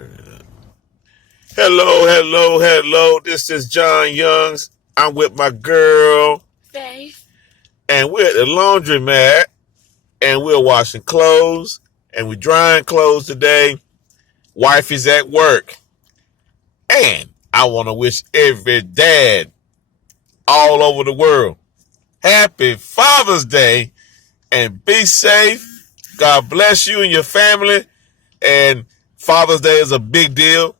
Turn it up. Hello. This is John Youngs. I'm with my girl, Faith. And we're at the laundromat, and we're washing clothes, and we're drying clothes today. Wife is at work. And I want to wish every dad all over the world happy Father's Day, and be safe. God bless you and your family. And Father's Day is a big deal,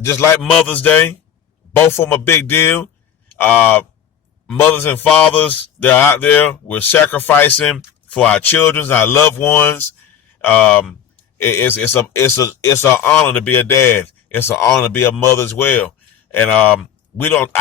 just like Mother's Day. Both of them a big deal. Mothers and fathers, they're out there. We're sacrificing for our children, our loved ones. It's an honor to be a dad. It's an honor to be a mother as well. And I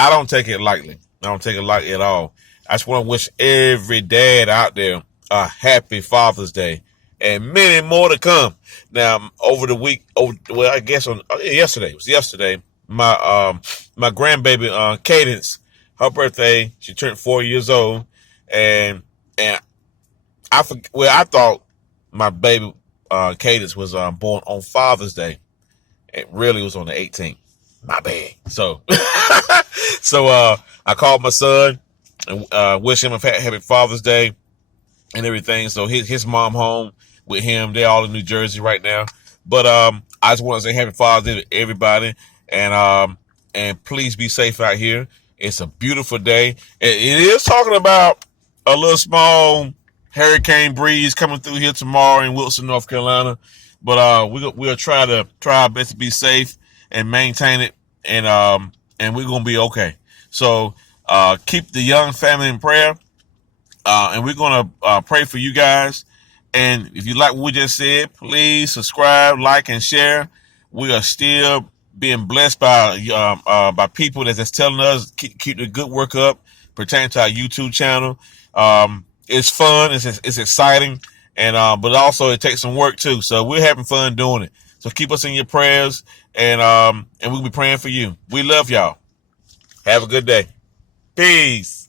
don't take it lightly. I don't take it lightly at all. I just want to wish every dad out there a happy Father's Day, and many more to come. Now, over the week, I guess yesterday, my grandbaby Cadence, her birthday, she turned 4 years old, and I thought my baby Cadence was born on Father's Day. It really was on the 18th. My bad. So I called my son and wish him a happy Father's Day and everything. So his mom home with him. They're all in New Jersey right now. But I just want to say happy Father's Day to everybody, and please be safe out here. It's a beautiful day. It is talking about a little small hurricane breeze coming through here tomorrow in Wilson, North Carolina. But we'll try our best to be safe and maintain it, and we're gonna be okay. So keep the Young family in prayer, and we're gonna pray for you guys. And if you like what we just said, please subscribe, like, and share. We are still being blessed by people that's telling us keep the good work up pertaining to our YouTube channel. It's fun, it's exciting, and but also it takes some work too. So we're having fun doing it. So keep us in your prayers, and we'll be praying for you. We love y'all. Have a good day. Peace.